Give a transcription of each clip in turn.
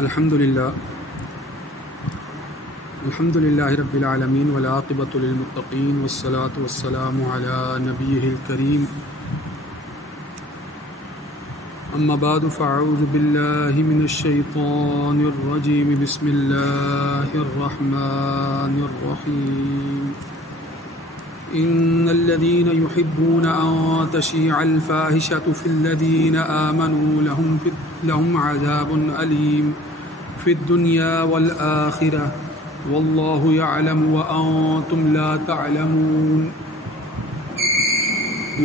الحمد للہ رب العالمین والعاقبۃ للمتقین والصلاة والسلام علی نبیہ الکریم اما بعد فاعوذ باللہ من الشیطان الرجیم بسم اللہ الرحمن الرحیم ان الذين يحبون ان تشيع الفاحشة في الذين آمنوا لهم عذاب أليم في الدنيا والآخرة والله يعلم وأنتم لا تعلمون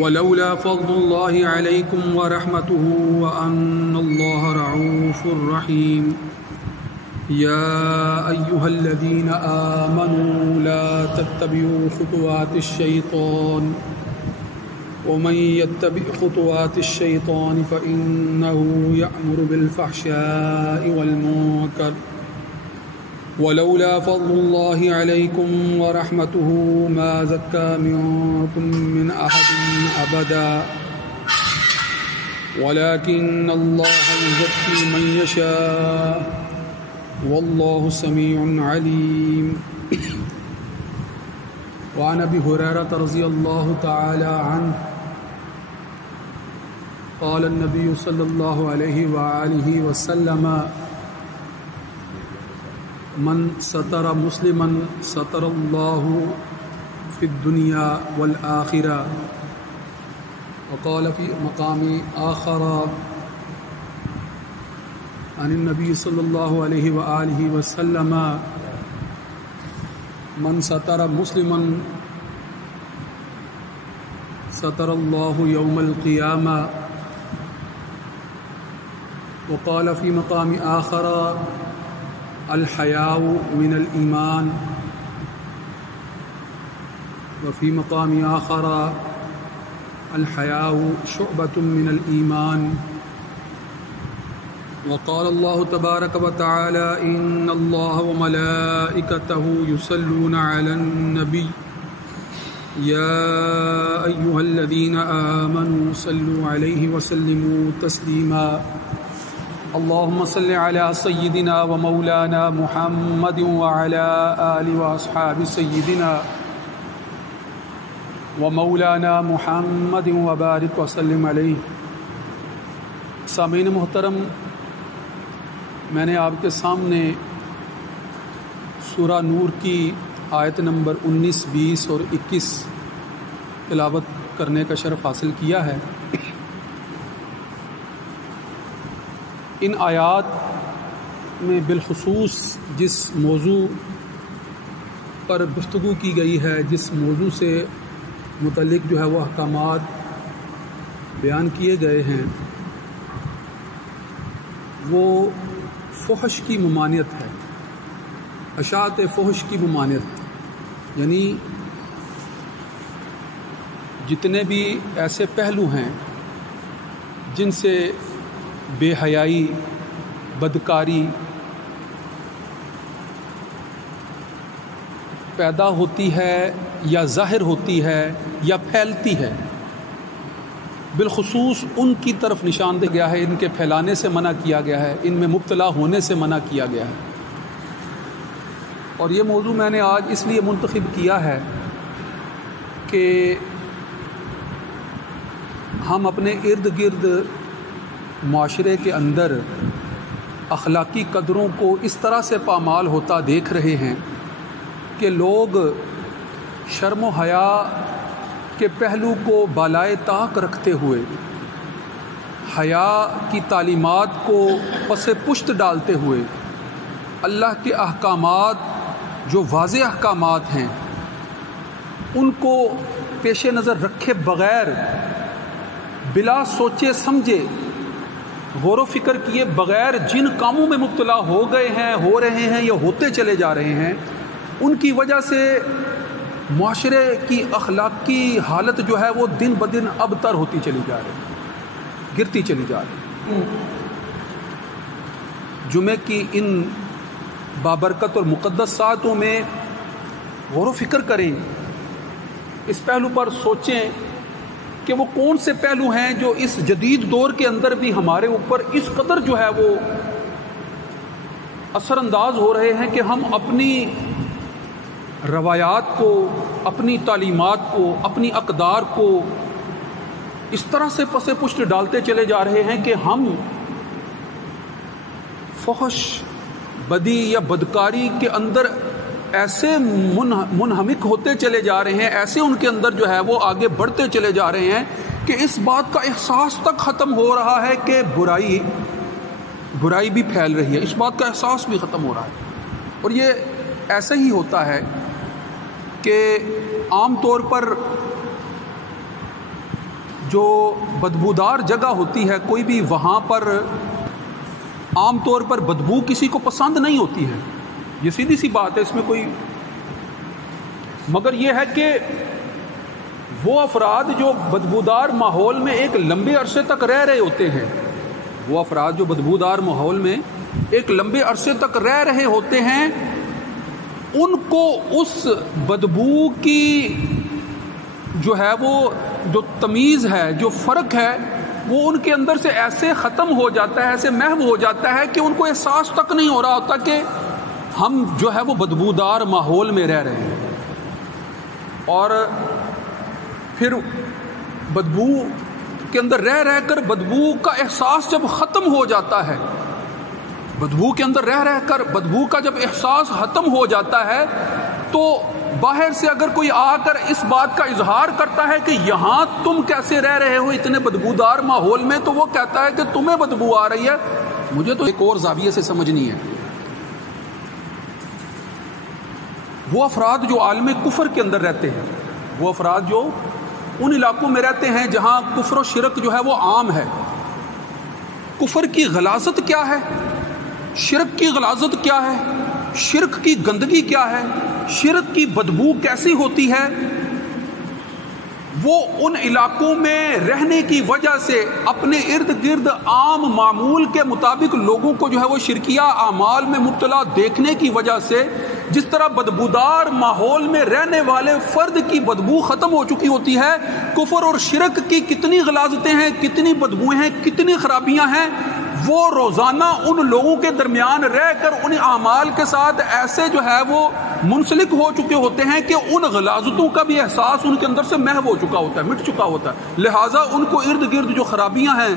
ولولا فضل الله عليكم ورحمته وأن الله رؤوف رحيم يا أيها الذين آمنوا لا تتبعوا خطوات الشيطان ومن يتبع خطوات الشيطان فإنه يأمر بالفحشاء والمنكر ولولا فضل الله عليكم ورحمته ما زكى منكم من أحد أبدا ولكن الله يزكي من يشاء واللہ سمیع علیم وعن ابی ہریرہ رضی اللہ تعالی عنہ قال النبی صلی اللہ علیہ وآلہ وسلم من ستر مسلما ستر اللہ فی الدنیا والآخرہ وقال فی مقام آخر عن النبی صلی اللہ علیہ وآلہ وسلم من ستر مسلما ستر اللہ یوم القیامہ وقال فی مقام آخر الحیاء من الایمان وفی مقام آخر الحیاء شعبۃ من الایمان وقال الله تبارك وتعالى إن الله وملائكته يصلون على النبي يا أيها الذين آمنوا صلوا عليه وسلموا تسليما اللهم صل على سيدنا ومولانا محمد وعلى آل وأصحاب سيدنا ومولانا محمد وبارك وسلم عليه سامعین محترم، میں نے آپ کے سامنے سورہ نور کی آیت نمبر 19، 20 اور 21 تلاوت کرنے کا شرف حاصل کیا ہے۔ ان آیات میں بالخصوص جس موضوع پر گفتگو کی گئی ہے، جس موضوع سے متعلق جو ہے وہ احکامات بیان کیے گئے ہیں، وہ فحش کی ممانعت ہے، اشاعت فحش کی ممانعت، یعنی جتنے بھی ایسے پہلو ہیں جن سے بے حیائی، بدکاری پیدا ہوتی ہے یا ظاہر ہوتی ہے یا پھیلتی ہے، بالخصوص ان کی طرف نشان دیا گیا ہے، ان کے پھیلانے سے منع کیا گیا ہے، ان میں مبتلا ہونے سے منع کیا گیا ہے۔ اور یہ موضوع میں نے آج اس لیے منتخب کیا ہے کہ ہم اپنے ارد گرد معاشرے کے اندر اخلاقی قدروں کو اس طرح سے پامال ہوتا دیکھ رہے ہیں کہ لوگ شرم و حیا کے پہلو کو بالائے طاق رکھتے ہوئے، حیا کی تعلیمات کو پس پشت ڈالتے ہوئے، اللہ کے احکامات جو واضح احکامات ہیں ان کو پیش نظر رکھے بغیر، بلا سوچے سمجھے، غور و فکر کیے بغیر جن کاموں میں مبتلا ہو گئے ہیں، ہو رہے ہیں یا ہوتے چلے جا رہے ہیں، ان کی وجہ سے معاشرے کی اخلاقی حالت جو ہے وہ دن بدن ابتر ہوتی چلی جا رہی، گرتی چلی جا رہی۔ جمعے کی ان بابرکت اور مقدس ساعتوں میں غور و فکر کریں، اس پہلو پر سوچیں کہ وہ کون سے پہلو ہیں جو اس جدید دور کے اندر بھی ہمارے اوپر اس قدر جو ہے وہ اثر انداز ہو رہے ہیں کہ ہم اپنی روایات کو، اپنی تعلیمات کو، اپنی اقدار کو اس طرح سے پس پشت ڈالتے چلے جا رہے ہیں کہ ہم فحش، بدی یا بدکاری کے اندر ایسے منہمک ہوتے چلے جا رہے ہیں، ایسے ان کے اندر جو ہے وہ آگے بڑھتے چلے جا رہے ہیں کہ اس بات کا احساس تک ختم ہو رہا ہے کہ برائی بھی پھیل رہی ہے، اس بات کا احساس بھی ختم ہو رہا ہے۔ اور یہ ایسے ہی ہوتا ہے کہ عام طور پر جو بدبودار جگہ ہوتی ہے کوئی بھی، وہاں پر عام طور پر بدبو کسی کو پسند نہیں ہوتی ہے، یہ سیدھی سی بات ہے، اس میں کوئی، مگر یہ ہے کہ وہ افراد جو بدبودار ماحول میں ایک لمبے عرصے تک رہ رہے ہوتے ہیں، وہ افراد جو بدبودار ماحول میں ایک لمبے عرصے تک رہ رہے ہوتے ہیں، ان کو اس بدبو کی جو ہے وہ جو تمیز ہے، جو فرق ہے، وہ ان کے اندر سے ایسے ختم ہو جاتا ہے، ایسے محو ہو جاتا ہے کہ ان کو احساس تک نہیں ہو رہا ہوتا کہ ہم جو ہے وہ بدبودار ماحول میں رہ رہے ہیں۔ اور پھر بدبو کے اندر رہ کر بدبو کا احساس جب ختم ہو جاتا ہے، بدبو کے اندر رہ کر بدبو کا جب احساس ختم ہو جاتا ہے، تو باہر سے اگر کوئی آ کر اس بات کا اظہار کرتا ہے کہ یہاں تم کیسے رہ رہے ہو اتنے بدبودار ماحول میں، تو وہ کہتا ہے کہ تمہیں بدبو آ رہی ہے، مجھے تو ایک اور زاویے سے سمجھنی ہے۔ وہ افراد جو عالم کفر کے اندر رہتے ہیں، وہ افراد جو ان علاقوں میں رہتے ہیں جہاں کفر و شرک جو ہے وہ عام ہے، کفر کی غلاظت کیا ہے، شرک کی غلاظت کیا ہے، شرک کی گندگی کیا ہے، شرک کی بدبو کیسی ہوتی ہے، وہ ان علاقوں میں رہنے کی وجہ سے اپنے ارد گرد عام معمول کے مطابق لوگوں کو جو ہے وہ شرکیہ اعمال میں مبتلا دیکھنے کی وجہ سے، جس طرح بدبودار ماحول میں رہنے والے فرد کی بدبو ختم ہو چکی ہوتی ہے، کفر اور شرک کی کتنی غلاظتیں ہیں، کتنی بدبویں ہیں، کتنی خرابیاں ہیں، وہ روزانہ ان لوگوں کے درمیان رہ کر ان اعمال کے ساتھ ایسے جو ہے وہ منسلک ہو چکے ہوتے ہیں کہ ان غلاظتوں کا بھی احساس ان کے اندر سے محو ہو چکا ہوتا ہے، مٹ چکا ہوتا ہے، لہٰذا ان کو ارد گرد جو خرابیاں ہیں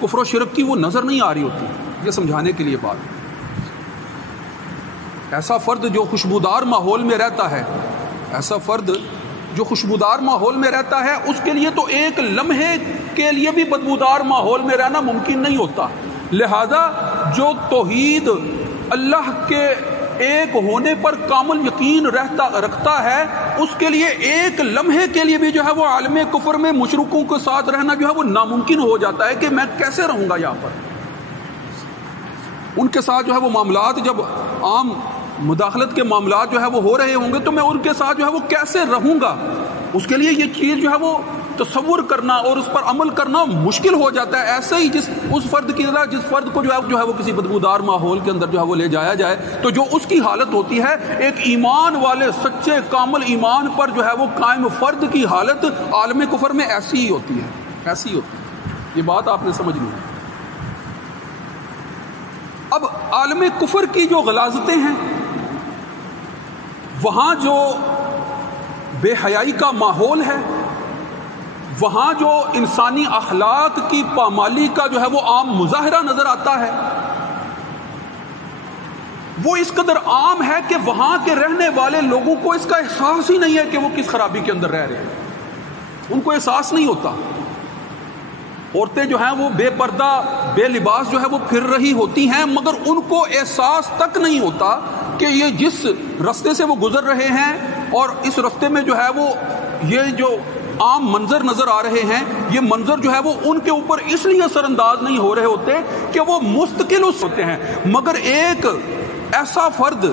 کفر و شرک کی وہ نظر نہیں آ رہی ہوتی۔ یہ سمجھانے کے لیے بات، ایسا فرد جو خوشبودار ماحول میں رہتا ہے، ایسا فرد جو خوشبودار ماحول میں رہتا ہے، اس کے لیے تو ایک لمحے کے لیے بھی بدبودار ماحول میں رہنا ممکن نہیں ہوتا، لہذا جو توحید اللہ کے ایک ہونے پر کامل یقین رکھتا ہے، اس کے لیے ایک لمحے کے لیے بھی جو ہے وہ عالم کفر میں مشرکوں کے ساتھ رہنا جو ہے وہ ناممکن ہو جاتا ہے کہ میں کیسے رہوں گا یہاں پر، ان کے ساتھ جو ہے وہ معاملات، جب عام مداخلت کے معاملات جو ہے وہ ہو رہے ہوں گے تو میں ان کے ساتھ جو ہے وہ کیسے رہوں گا، اس کے لیے یہ چیز جو ہے وہ تصور کرنا اور اس پر عمل کرنا مشکل ہو جاتا ہے۔ ایسے ہی اس فرد کی طرح جس فرد کو جو ہے وہ کسی بدبودار ماحول کے اندر جو ہے وہ لے جایا جائے تو جو اس کی حالت ہوتی ہے، ایک ایمان والے سچے کامل ایمان پر جو ہے وہ قائم فرد کی حالت عالم کفر میں ایسی ہی ہوتی ہے، ایسی ہوتی ہے، یہ بات آپ نے سمجھنی ہے۔ اب عالم کفر کی جو غلاظتیں ہیں، وہاں جو بے حیائی کا ماحول ہے، وہاں جو انسانی اخلاق کی پامالی کا جو ہے وہ عام مظاہرہ نظر آتا ہے، وہ اس قدر عام ہے کہ وہاں کے رہنے والے لوگوں کو اس کا احساس ہی نہیں ہے کہ وہ کس خرابی کے اندر رہ رہے ہیں، ان کو احساس نہیں ہوتا۔ عورتیں جو ہیں وہ بے پردہ بے لباس جو ہے وہ پھر رہی ہوتی ہیں، مگر ان کو احساس تک نہیں ہوتا کہ یہ جس رستے سے وہ گزر رہے ہیں اور اس رستے میں جو ہے وہ یہ جو عام منظر نظر آ رہے ہیں، یہ منظر جو ہے وہ ان کے اوپر اس لیے اثر انداز نہیں ہو رہے ہوتے کہ وہ مستقل ہوتے ہیں، مگر ایک ایسا فرد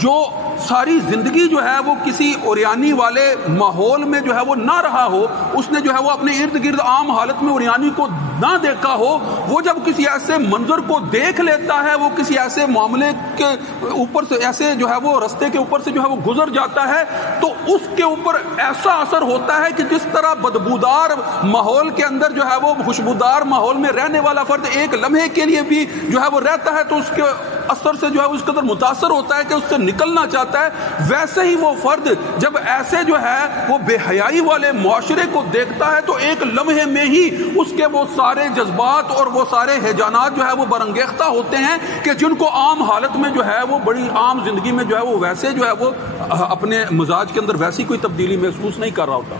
جو ساری زندگی جو ہے وہ کسی اوریانی والے ماحول میں جو ہے وہ نہ رہا ہو، اس نے جو ہے وہ اپنے ارد گرد عام حالت میں اوریانی کو نہ دیکھا ہو، وہ جب کسی ایسے منظر کو دیکھ لیتا ہے، وہ کسی ایسے معاملے کے اوپر سے ایسے جو ہے وہ رستے کے اوپر سے جو ہے وہ گزر جاتا ہے، تو اس کے اوپر ایسا اثر ہوتا ہے کہ جس طرح بدبودار ماحول کے اندر جو ہے وہ خوشبودار ماحول میں رہنے والا فرد ایک لمحے کے لیے بھی جو ہے وہ رہتا ہے تو اس کے اثر سے جو ہے اس قدر متاثر ہوتا ہے کہ اس سے نکلنا چاہتا ہے، ویسے ہی وہ فرد جب ایسے جو ہے وہ بے حیائی والے معاشرے کو دیکھتا ہے تو ایک لمحے میں ہی اس کے وہ سارے جذبات اور وہ سارے ہیجانات جو ہے وہ برانگیختہ ہوتے ہیں کہ جن کو عام حالت میں جو ہے وہ بڑی عام زندگی میں جو ہے وہ ویسے جو ہے وہ اپنے مزاج کے اندر ویسی کوئی تبدیلی محسوس نہیں کر رہا ہوتا۔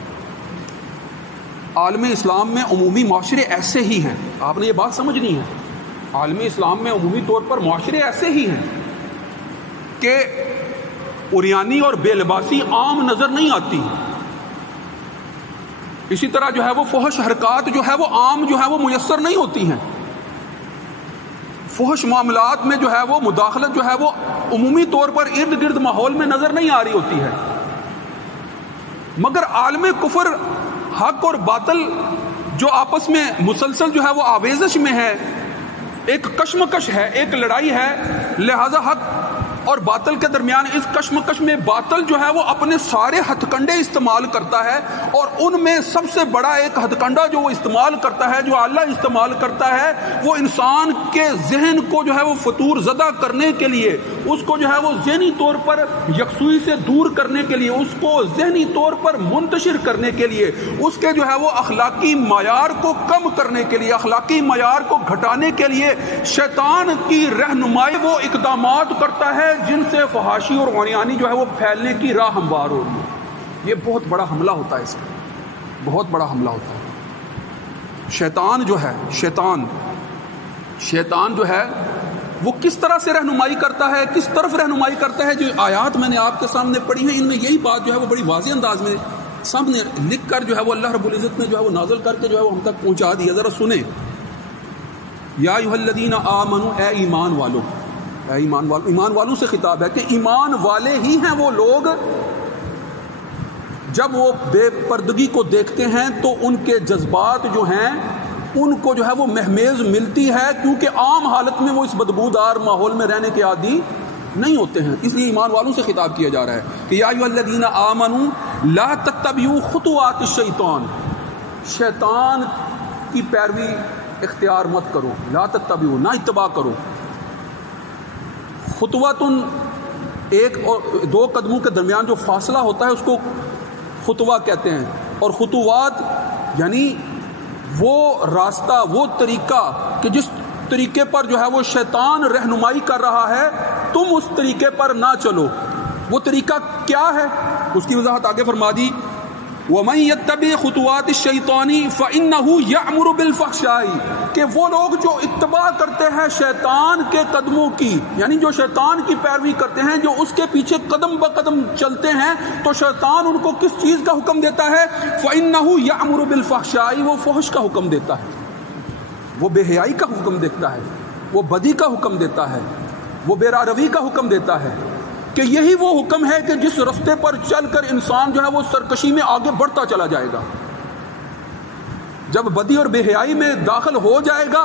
عالم اسلام میں عمومی معاشرے ایسے ہی ہیں، آپ نے یہ بات سمجھنی ہے، عالم اسلام میں عمومی طور پر معاشرے ایسے ہی ہیں کہ عریانی اور بے لباسی عام نظر نہیں آتی، اسی طرح جو ہے وہ فحش حرکات جو ہے وہ عام جو ہے وہ میسر نہیں ہوتی ہیں، فحش معاملات میں جو ہے وہ مداخلت جو ہے وہ عمومی طور پر ارد گرد ماحول میں نظر نہیں آ رہی ہوتی ہے، مگر عالم کفر حق اور باطل جو آپس میں مسلسل جو ہے وہ آویزش میں ہے، ایک کشمکش ہے، ایک لڑائی ہے، لہذا حق اور باطل کے درمیان اس کشمکش میں باطل جو ہے وہ اپنے سارے ہتھ کنڈے استعمال کرتا ہے، اور ان میں سب سے بڑا ایک ہتھ کنڈا جو وہ استعمال کرتا ہے، جو اللہ استعمال کرتا ہے، وہ انسان کے ذہن کو جو ہے وہ فطور زدہ کرنے کے لیے، اس کو جو ہے وہ ذہنی طور پر یکسوئی سے دور کرنے کے لیے، اس کو ذہنی طور پر منتشر کرنے کے لیے، اس کے جو ہے وہ اخلاقی معیار کو کم کرنے کے لیے، اخلاقی معیار کو گھٹانے کے لیے شیطان کی رہنمائی وہ اقدامات کرتا ہے جن سے فحاشی اور عریانی جو ہے وہ پھیلنے کی راہ ہموار ہو رہی ہے۔ یہ بہت بڑا حملہ ہوتا ہے، اس کا بہت بڑا حملہ ہوتا ہے۔ شیطان جو ہے شیطان جو ہے وہ کس طرح سے رہنمائی کرتا ہے، کس طرف رہنمائی کرتا ہے؟ جو آیات میں نے آپ کے سامنے پڑھی ہیں ان میں یہی بات جو ہے وہ بڑی واضح انداز میں سامنے لکھ کر جو ہے وہ اللہ رب العزت نے جو ہے وہ نازل کر کے جو ہے وہ ہم تک پہنچا دیا۔ ذرا سنیں، یا ایھا الذین آمنوا، اے ایمان والو، اے ایمان والوں سے خطاب ہے کہ ایمان والے ہی ہیں وہ لوگ جب وہ بے پردگی کو دیکھتے ہیں تو ان کے جذبات جو ہیں ان کو جو ہے وہ مہمیز ملتی ہے، کیونکہ عام حالت میں وہ اس بدبودار ماحول میں رہنے کے عادی نہیں ہوتے ہیں، اس لیے ایمان والوں سے خطاب کیا جا رہا ہے کہ یا ایھا الذین آمنوا لا تتبعوا خطوات الشیطان، شیطان کی پیروی اختیار مت کرو، لا تتبعوا، نہ اتباع کرو۔ خطواتن ایک اور دو قدموں کے درمیان جو فاصلہ ہوتا ہے اس کو خطوہ کہتے ہیں، اور خطوات یعنی وہ راستہ، وہ طریقہ کہ جس طریقے پر جو ہے وہ شیطان رہنمائی کر رہا ہے تم اس طریقے پر نہ چلو۔ وہ طریقہ کیا ہے اس کی وضاحت آگے فرما دی، وَمَن يَتَّبِعْ خُطُوَاتِ الشَّيْطَانِ فَإِنَّهُ يَأْمُرُ بِالْفَحْشَاءِ، کہ وہ لوگ جو اتباع کرتے ہیں شیطان کے قدموں کی، یعنی جو شیطان کی پیروی کرتے ہیں، جو اس کے پیچھے قدم بقدم چلتے ہیں، تو شیطان ان کو کس چیز کا حکم دیتا ہے؟ فَإِنَّهُ يَأْمُرُ بِالْفَحْشَاءِ، وہ فحش کا حکم دیتا ہے، وہ بے حیائی کا حکم دیتا ہے، وہ بدی کا حکم دیتا ہے، وہ بے روی کا حکم دیتا ہے، کہ یہی وہ حکم ہے کہ جس رستے پر چل کر انسان جو ہے وہ سرکشی میں آگے بڑھتا چلا جائے گا۔ جب بدی اور بے حیائی میں داخل ہو جائے گا،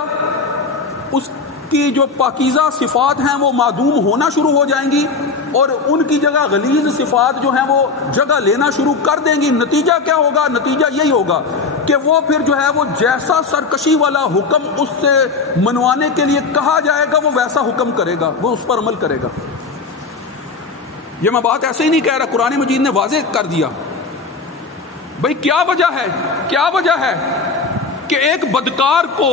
اس کی جو پاکیزہ صفات ہیں وہ معدوم ہونا شروع ہو جائیں گی، اور ان کی جگہ غلیظ صفات جو ہیں وہ جگہ لینا شروع کر دیں گی۔ نتیجہ کیا ہوگا؟ نتیجہ یہی ہوگا کہ وہ پھر جو ہے وہ جیسا سرکشی والا حکم اس سے منوانے کے لیے کہا جائے گا وہ ویسا حکم کرے گا، وہ اس پر عمل کرے گا۔ یہ میں بات ایسے ہی نہیں کہہ رہا، قرآن مجید نے واضح کر دیا۔ بھئی کیا وجہ ہے؟ کیا وجہ ہے کہ ایک بدکار کو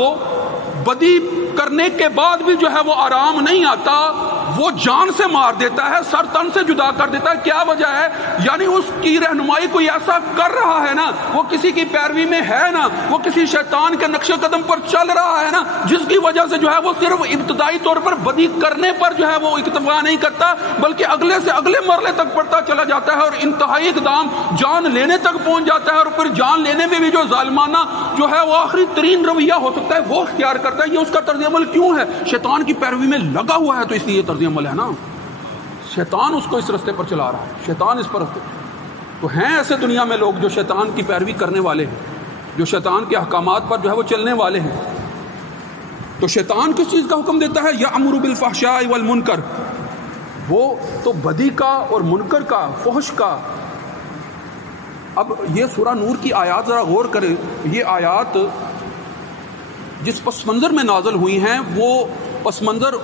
بدی کرنے کے بعد بھی جو ہے وہ آرام نہیں آتا، وہ جان سے مار دیتا ہے، سر تن سے جدا کر دیتا ہے؟ کیا وجہ ہے؟ یعنی اس کی رہنمائی کوئی ایسا کر رہا ہے نا، وہ کسی کی پیروی میں ہے نا، وہ کسی شیطان کے نقش قدم پر چل رہا ہے نا، جس کی وجہ سے جو ہے وہ صرف ابتدائی طور پر بدی کرنے پر جو ہے وہ اکتفا نہیں کرتا، بلکہ اگلے سے اگلے مرحلے تک بڑھتا چلا جاتا ہے، اور انتہائی اقدام جان لینے تک پہنچ جاتا ہے، اور پھر جان لینے میں بھی جو ظالمانہ جو ہے وہ آخری ترین رویہ ہو سکتا ہے وہ اختیار کرتا ہے۔ یہ اس کا طرز عمل کیوں ہے؟ شیطان کی پیروی میں لگا ہوا ہے، تو اس لیے یہ طرز عمل ہے نا، شیطان اس کو اس رستے پر چلا رہا ہے، شیطان اس پر۔ تو ہیں ایسے دنیا میں لوگ جو شیطان کی پیروی کرنے والے ہیں، جو شیطان کے احکامات پر جو ہے وہ چلنے والے ہیں۔ تو شیطان کس چیز کا حکم دیتا ہے؟ یأمر بالفحشاء والمنکر، وہ تو بدی کا اور منکر کا، فحش کا۔ اب یہ سورہ نور کی آیات ذرا غور کریں، یہ آیات جس پس منظر میں نازل ہوئی ہیں وہ پس منظر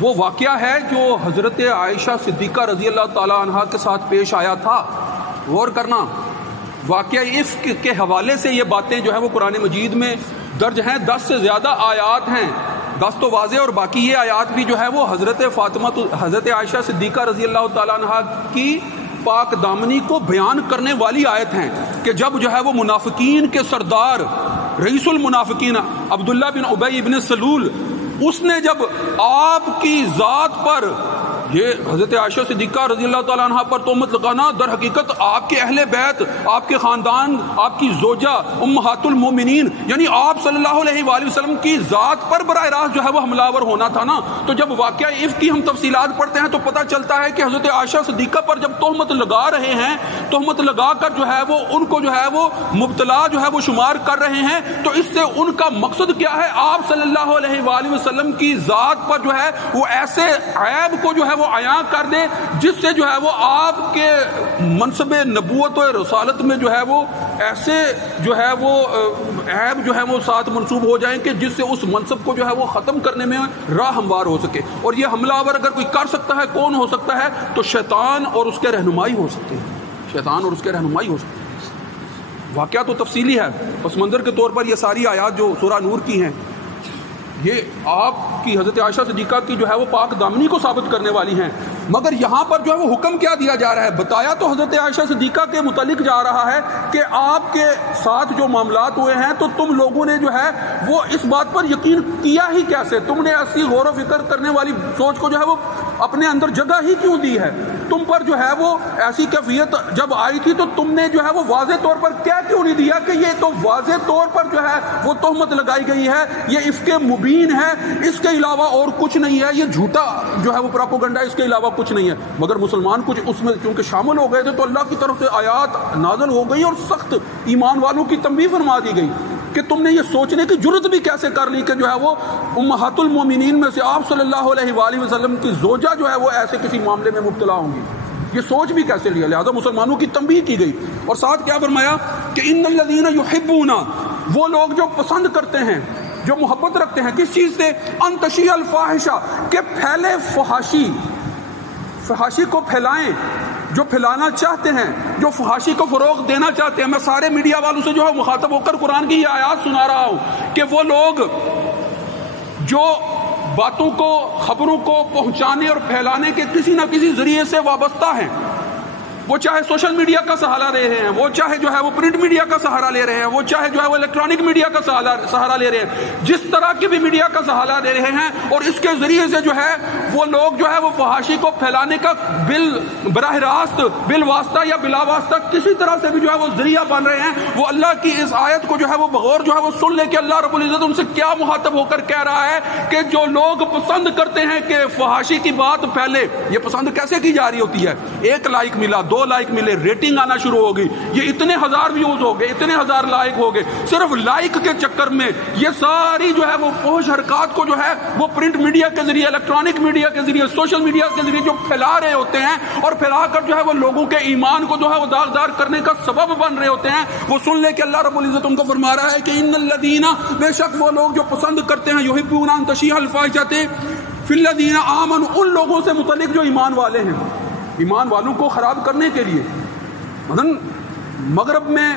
وہ واقعہ ہے جو حضرت عائشہ صدیقہ رضی اللہ تعالیٰ عنہا کے ساتھ پیش آیا تھا. غور کرنا، واقعہ عفق کے حوالے سے یہ باتیں جو ہے وہ قرآن مجید میں درج ہیں. 10 سے زیادہ آیات ہیں، 10 تو واضح اور باقی یہ آیات بھی جو ہے وہ حضرت عائشہ صدیقہ رضی اللہ تعالیٰ عنہا کی پاک دامنی کو بیان کرنے والی آیت ہیں کہ جب جو ہے وہ منافقین کے سردار رئیس المنافقین عبداللہ بن ابی بن سلول، اس نے جب آپ کی ذات پر، یہ حضرت عائشہ صدیقہ رضی اللہ تعالیٰ عنہ پر تہمت لگانا در حقیقت آپ کے اہل بیت، آپ کے خاندان، آپ کی زوجہ امہات المومنین یعنی آپ صلی اللہ علیہ وآلہ وسلم کی ذات پر براہ راست جو ہے وہ حملہ آور ہونا تھا نا. تو جب واقعہ عفق کی ہم تفصیلات پڑھتے ہیں تو پتہ چلتا ہے کہ حضرت عائشہ صدیقہ پر جب تہمت لگا رہے ہیں، تہمت لگا کر جو ہے وہ ان کو جو ہے وہ مبتلا جو ہے وہ شمار کر رہے ہیں، تو اس سے ان کا مقصد کیا ہے؟ آپ صلی اللہ علیہ وآلہ وسلم کی ذات پر جو ہے وہ ایسے عیب کو جو ہے وہ عیاں کر دے جس سے جو ہے وہ آپ کے منصب نبوت و رسالت میں جو ہے وہ ایسے جو ہے وہ عیب جو ہے وہ ساتھ منسوب ہو جائیں کہ جس سے اس منصب کو جو ہے وہ ختم کرنے میں راہ ہموار ہو سکے. اور یہ حملہ آور اگر کوئی کر سکتا ہے، کون ہو سکتا ہے؟ تو شیطان اور اس کے رہنمائی ہو سکتے ہیں، شیطان اور اس کے رہنمائی ہو سکتے ہیں. واقعہ تو تفصیلی ہے، پس منظر کے طور پر یہ ساری آیات جو سورہ نور کی ہیں یہ آپ کی حضرت عائشہ صدیقہ کی جو ہے وہ پاک دامنی کو ثابت کرنے والی ہیں. مگر یہاں پر جو ہے وہ حکم کیا دیا جا رہا ہے؟ بتایا تو حضرت عائشہ صدیقہ کے متعلق جا رہا ہے کہ آپ کے ساتھ جو معاملات ہوئے ہیں تو تم لوگوں نے جو ہے وہ اس بات پر یقین کیا ہی کیسے؟ تم نے ایسی غور و فکر کرنے والی سوچ کو جو ہے وہ اپنے اندر جگہ ہی کیوں دی ہے؟ تم پر جو ہے وہ ایسی کیفیت جب آئی تھی تو تم نے جو ہے وہ واضح طور پر کیا کیوں نہیں دیا کہ یہ تو واضح طور پر جو ہے وہ تہمت لگائی گئی ہے، یہ اس کے مبین ہے، اس کے علاوہ اور کچھ نہیں ہے، یہ جھوٹا جو ہے وہ پراپوگنڈا، اس کے علاوہ کچھ نہیں ہے. مگر مسلمان کچھ اس میں چونکہ شامل ہو گئے تھے تو اللہ کی طرف سے آیات نازل ہو گئی اور سخت ایمان والوں کی تنبیہ فرما دی گئی کہ تم نے یہ سوچنے کی جرت بھی کیسے کر لی کہ جو ہے وہ امہات المومنین میں سے آپ صلی اللہ علیہ وآلہ وسلم کی زوجہ جو ہے وہ ایسے کسی معاملے میں مبتلا ہوں گی، یہ سوچ بھی کیسے لیا؟ لہذا مسلمانوں کی تنبیہ کی گئی. اور ساتھ کیا فرمایا کہ ان الذین یحبون، وہ لوگ جو پسند کرتے ہیں، جو محبت رکھتے ہیں کس چیز سے؟ ان تشیع الفاحشہ، کہ پھیلے فحاشی کو پھیلائیں، جو پھیلانا چاہتے ہیں، جو فحاشی کو فروغ دینا چاہتے ہیں. میں سارے میڈیا والوں سے جو ہے مخاطب ہو کر قرآن کی یہ آیات سنا رہا ہوں کہ وہ لوگ جو باتوں کو، خبروں کو پہنچانے اور پھیلانے کے کسی نہ کسی ذریعے سے وابستہ ہیں، وہ چاہے سوشل میڈیا کا سہارا لے رہے ہیں، وہ چاہے جو ہے وہ پرنٹ میڈیا کا سہارا لے رہے ہیں، وہ چاہے جو ہے وہ الیکٹرانک میڈیا کا سہارا لے رہے ہیں، جس طرح کی بھی میڈیا کا سہارا لے رہے ہیں، اور اس کے ذریعے سے جو ہے وہ لوگ جو ہے وہ فحاشی کو پھیلانے کا براہ راست، بالواسطہ یا بلا واسطہ کسی طرح سے بھی جو ہے وہ ذریعہ بن رہے ہیں. وہ اللہ کی اس آیت کو جو ہے وہ بغور جو ہے وہ سن لے کہ اللہ رب العزت ان سے کیا مخاطب ہو کر کہہ رہا ہے کہ جو لوگ پسند کرتے ہیں کہ فحاشی کی بات پھیلے. یہ پسند کیسے کی جا رہی ہوتی ہے؟ 1 لائک ملا، 2 لائک ملے، ریٹنگ آنا شروع ہو گئی، یہ اتنے ہزار ویوز ہو گئے، اتنے ہزار لائک ہو گئے. صرف لائک کے چکر میں یہ ساری جو ہے وہ فحش حرکات کو جو ہے وہ پرنٹ میڈیا کے ذریعے، الیکٹرانک میڈیا کے ذریعے، سوشل میڈیا کے ذریعے جو پھیلا رہے ہوتے ہیں اور پھیلا کر جو ہے وہ لوگوں کے ایمان کو جو ہے وہ داغدار کرنے کا سبب بن رہے ہوتے ہیں. وہ سن لے کہ اللہ رب العزت ان کو فرما رہا ہے کہ ان الذین، بے شک وہ لوگ جو پسند کرتے ہیں، یحبون ان تشیع الفاحشۃ فی الذین آمنوا، ان لوگوں سے متعلق جو ایمان والے ہیں، ایمان والوں کو خراب کرنے کے لیے. مثلا مغرب میں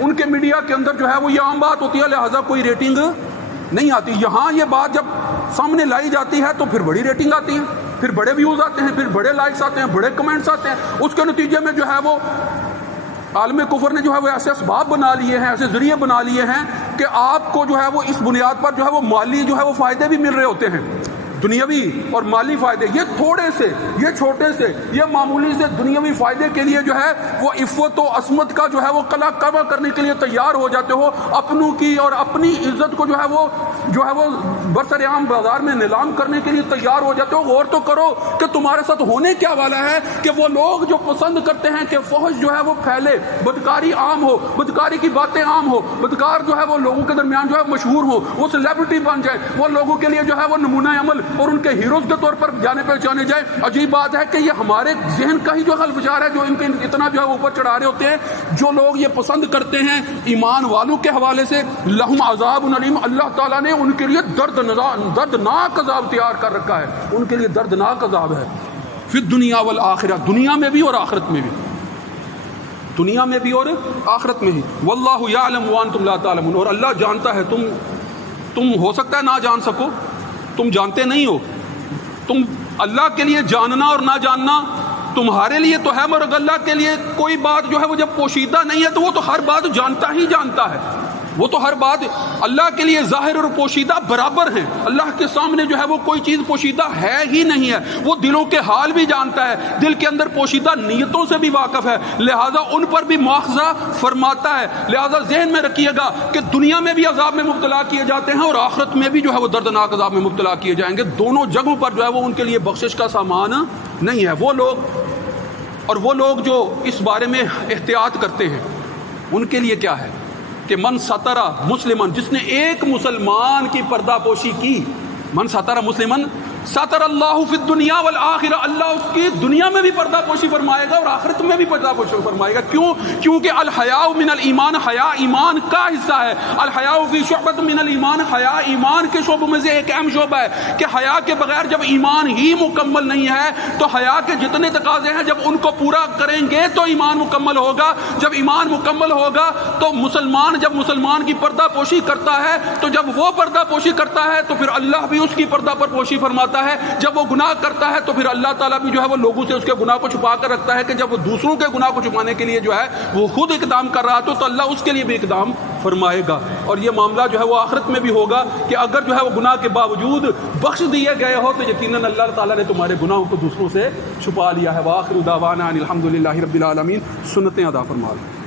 ان کے میڈیا کے اندر جو ہے وہ یہ عام بات ہوتی ہے، لہذا کوئی ریٹنگ نہیں آتی. یہاں یہ بات جب سامنے لائی جاتی ہے تو پھر بڑی ریٹنگ آتی ہے، پھر بڑے ویوز آتے ہیں، پھر بڑے لائکس آتے ہیں، بڑے کمنٹس آتے ہیں. اس کے نتیجے میں جو ہے وہ عالم کفر نے جو ہے وہ ایسے اسباب بنا لیے ہیں، ایسے ذریعے بنا لیے ہیں کہ آپ کو جو ہے وہ اس بنیاد پر جو ہے وہ مالی جو ہے وہ فائدے بھی مل رہے ہوتے ہیں، دنیاوی اور مالی فائدے. یہ تھوڑے سے، یہ چھوٹے سے، یہ معمولی سے دنیاوی فائدے کے لیے جو ہے وہ عفت و عصمت کا جو ہے وہ قلع کعبہ کرنے کے لیے تیار ہو جاتے ہو. اپنوں کی اور اپنی عزت کو جو ہے وہ برسر عام بازار میں نیلام کرنے کے لیے تیار ہو جاتے ہو. غور تو کرو کہ تمہارے ساتھ ہونے کیا والا ہے کہ وہ لوگ جو پسند کرتے ہیں کہ فحش جو ہے وہ پھیلے، بدکاری عام ہو، بدکاری کی باتیں عام ہو، بدکار جو ہے وہ لوگوں کے درمیان جو ہے مشہور ہو، وہ سیلیبریٹی بن جائے، وہ لوگوں کے لیے جو ہے وہ نمونہ عمل اور ان کے ہیروز کے طور پر جانے پہچانے جائے. عجیب بات ہے کہ یہ ہمارے ذہن کا ہی جو خلفشار ہے جو ان کے اتنا جو ہے اوپر چڑھا رہے ہوتے ہیں. جو لوگ یہ پسند کرتے ہیں ایمان والوں کے حوالے سے، لہم عذاب علیم، اللہ تعالیٰ نے ان کے لیے دردناک عذاب تیار کر رکھا ہے، ان کے لیے دردناک عذاب ہے فی الدنیا والآخرہ، دنیا میں بھی اور آخرت میں بھی، دنیا میں بھی اور آخرت میں ہی۔ واللہ یعلم وانتم لا تعلمون، اور اللہ جانتا ہے، تم ہو سکتا ہے نہ جان سکو، تم جانتے نہیں ہو، تم اللہ کے لیے جاننا اور نہ جاننا تمہارے لیے تو ہے، مگر اللہ کے لیے کوئی بات جو ہے وہ جب پوشیدہ نہیں ہے تو وہ تو ہر بات جانتا ہی جانتا ہے، وہ تو ہر بات اللہ کے لیے ظاہر اور پوشیدہ برابر ہیں، اللہ کے سامنے جو ہے وہ کوئی چیز پوشیدہ ہے ہی نہیں ہے، وہ دلوں کے حال بھی جانتا ہے، دل کے اندر پوشیدہ نیتوں سے بھی واقف ہے، لہٰذا ان پر بھی مواخذہ فرماتا ہے۔ لہٰذا ذہن میں رکھیے گا کہ دنیا میں بھی عذاب میں مبتلا کیے جاتے ہیں اور آخرت میں بھی جو ہے وہ دردناک عذاب میں مبتلا کیے جائیں گے، دونوں جگہوں پر جو ہے وہ ان کے لیے بخشش کا سامان نہیں ہے۔ وہ لوگ جو اس بارے میں احتیاط کرتے ہیں ان کے لیے کیا ہے کہ من سترہ مسلمن، جس نے ایک مسلمان کی پردہ پوشی کی، من سترہ مسلمن ستر اللہ فی الدنیا والآخرہ، اللہ اس کی دنیا میں بھی پردہ پوشی فرمائے گا اور آخرت میں بھی پردہ پوشی فرمائے گا۔ کیونکہ الحیاء من الایمان، حیا ایمان کا حصہ ہے، الحیاء فی شعبۃ من الایمان، حیا ایمان کے شعبوں میں سے ایک اہم شعبہ ہے کہ حیا کے بغیر جب ایمان ہی مکمل نہیں ہے تو حیا کے جتنے تقاضے ہیں جب ان کو پورا کریں گے تو ایمان مکمل ہوگا، جب ایمان مکمل ہوگا تو جب مسلمان کی پردہ پوشی کرتا ہے تو جب وہ پردہ پوشی کرتا ہے تو پھر اللہ بھی اس کی پردہ پر پوشی فرماتا ہے، جب وہ گناہ کرتا ہے تو پھر اللہ تعالیٰ بھی جو ہے وہ لوگوں سے اس کے گناہ کو چھپا کر رکھتا ہے کہ جب وہ دوسروں کے گناہ کو چھپانے کے لیے جو ہے وہ خود اقدام کر رہا تو اللہ اس کے لیے بھی اقدام فرمائے گا۔ اور یہ معاملہ جو ہے وہ آخرت میں بھی ہوگا کہ اگر جو ہے وہ گناہ کے باوجود بخش دیے گئے ہو تو یقیناً اللہ تعالیٰ نے تمہارے گناہوں کو دوسروں سے چھپا لیا ہے۔ وآخر دعوانا ان الحمد للہ رب العالمین، سنتیں ادا فرما لیں۔